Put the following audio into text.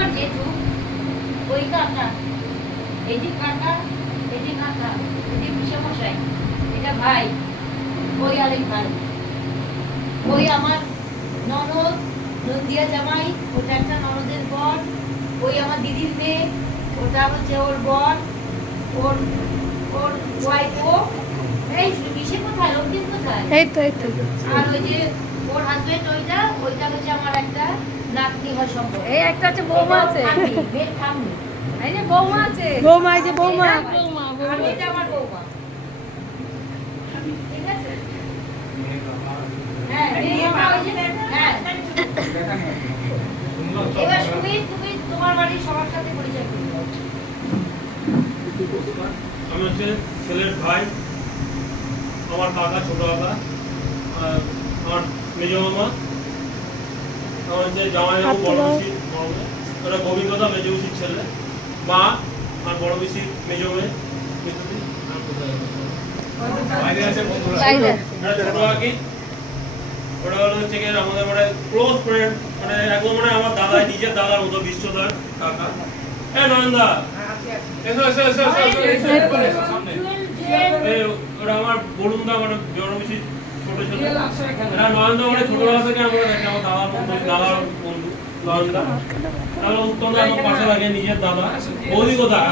আমার জেঠু, ওই কাকা, এই যে কাকা, এই যে কাকা, এই যে পিসামশাই, এটা ভাই, ওই আরেক ভাই, ওই আমার ননদ, নন্দিয়া জামাই, ওটা একটা ননদের বর, ওই আমার দিদির মেয়ে, ওটা হচ্ছে ওর বর, ওর ওর ওয়াইফ, ও এই মিশে কোথায়, রক্তিম কোথায়, এই তো আর ওই যে ওর হাজবেন্ড, ওইটা হচ্ছে আমার একটা নাতনি হয় সম্পর্ক। এই একটা আছে, বৌমা আছে, মেয়ের ঠাম্মি, এই যে বৌমা আছে, বৌমা, এই যে বৌমা, আর এটা আমার বৌমা। ঠিক আছে? হ্যাঁ, বৌমা ওই যে, হ্যাঁ। এবার তুমি তোমার বাড়ির সবার সাথে পরিচয় করে দাও। আমি হচ্ছে ছেলের ভাই, আমার কাকা, ছোট কাকা, আমার মেজ মামা, আমার হচ্ছে জামাই বাবু, বড় পিসি, ওরা গোবিন্দদা মেজ পিসির ছেলে, মা আর বড় পিসির মেজ মেয়ে, মিতুদি, আর কোথায় বাইরে আছে বন্ধুরা, ছোট কাকি, ওরা হলো হচ্ছে গিয়ে আমাদের মানে ক্লোজ ফ্রেন্ড, মানে একদম মানে আমার দাদা, নিজের দাদার মতো, বিশ্বদার কাকা। এ নয়নদা, এসো এসো এসো এসো সামনে। ওরা আমার বরুণদা, মানে বড় বেশি ছোট ছেলে, এরা নয়নদা মানে ছোটবেলা থেকে আমরা দেখি, আমার দাদার বন্ধু, দাদার বন্ধু নয়নদা, উত্তম দা আমার পাশে লাগে, নিজের দাদা। বৌদি কোথায়?